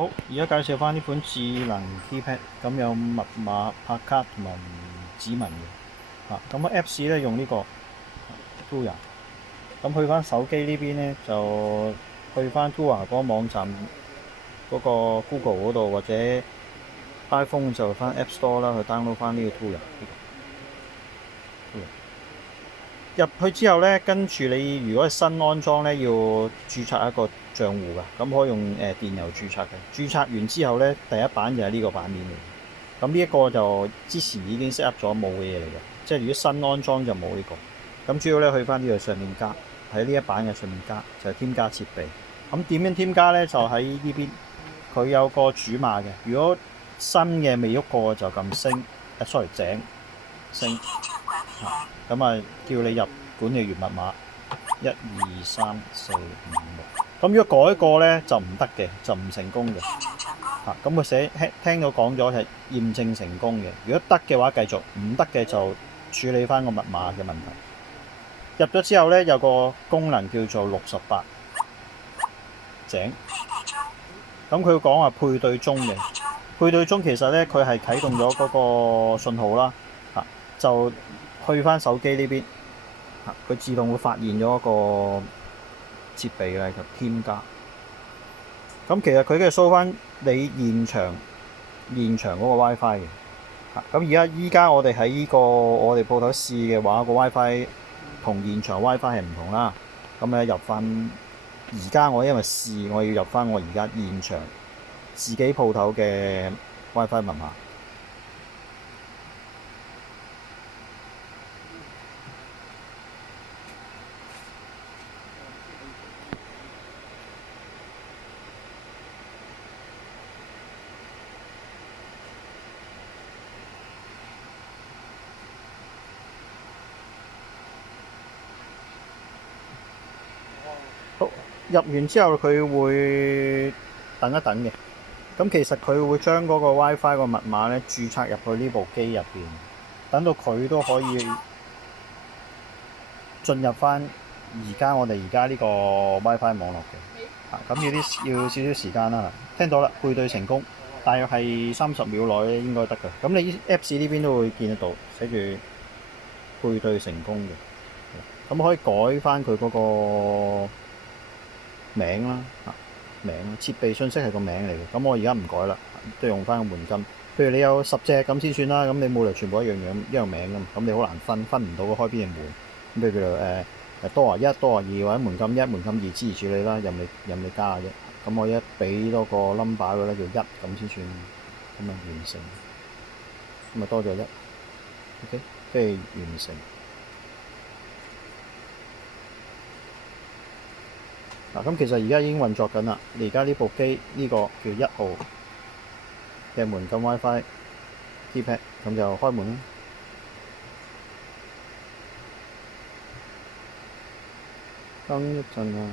好，而家介紹翻呢款智能 keypad，咁有密碼拍卡同埋指紋嘅。咁個 Apps 咧用呢個 Tuya。咁去翻手機呢邊咧就去翻 Tuya 嗰個網站嗰個 Google 嗰度，或者 iPhone 就翻 App Store 啦，去 download 翻呢個 Tuya。入去之後咧，跟住你如果係新安裝咧，要註冊一個賬戶㗎，咁可以用電郵註冊嘅。註冊完之後咧，第一版就係呢個版面嚟嘅。咁呢一個就之前已經 set up 咗冇嘅嘢嚟嘅，即係如果新安裝就冇呢個。咁主要咧去翻呢度上面加，喺呢一版嘅上面加就係添加設備。咁點樣添加咧？就喺呢邊，佢有個主碼嘅。如果新嘅未喐過就撳升，sorry 井升。咁叫你入管理員密碼1234566。咁如果改過咧就唔得嘅，就唔成功嘅。咁佢寫聽到講咗係驗證成功嘅。如果得嘅話繼續，唔得嘅就處理翻個密碼嘅問題。入咗之後咧有個功能叫做68井。咁佢講話配對中嘅，配對中其實咧佢係啟動咗嗰個信號啦。就去翻手機呢邊，佢自動會發現咗一個設備嘅，就添加。咁其實佢嘅 show 翻你現場嗰個 WiFi 嘅。咁依家我哋喺呢個我哋鋪頭試嘅話，個 WiFi 同現場 WiFi 係唔同啦。咁咧入翻而家我因為試，我要入翻我而家現場自己鋪頭嘅 WiFi 密碼。好，入完之後佢會等一等嘅。咁其實佢會將嗰個 WiFi 個密碼咧註冊入去呢部機入邊，等到佢都可以進入翻我哋而家呢個 WiFi 網絡嘅。咁要少少時間啦。聽到啦，配對成功，大約係30秒內應該得㗎。咁你 Apps 呢邊都會見得到，寫住配對成功嘅。咁可以改翻佢嗰個名啦，設備信息係個名嚟嘅。咁我而家唔改啦，都用翻個門禁。譬如你有10隻咁先算啦，咁你冇理由全部一樣名㗎嘛，咁你好難分唔到開邊隻門。咁譬如多1、多2或者門禁1、門禁2之類處理啦，任你加嘅啫。咁我一俾多個 number 佢咧，叫1咁先算，咁完成。咁多咗1 ，OK， 跟住完成。咁其實而家已經運作緊啦。你而家呢部機呢個叫1號嘅門禁 WiFi keypad，咁就開門啦。等一陣啊。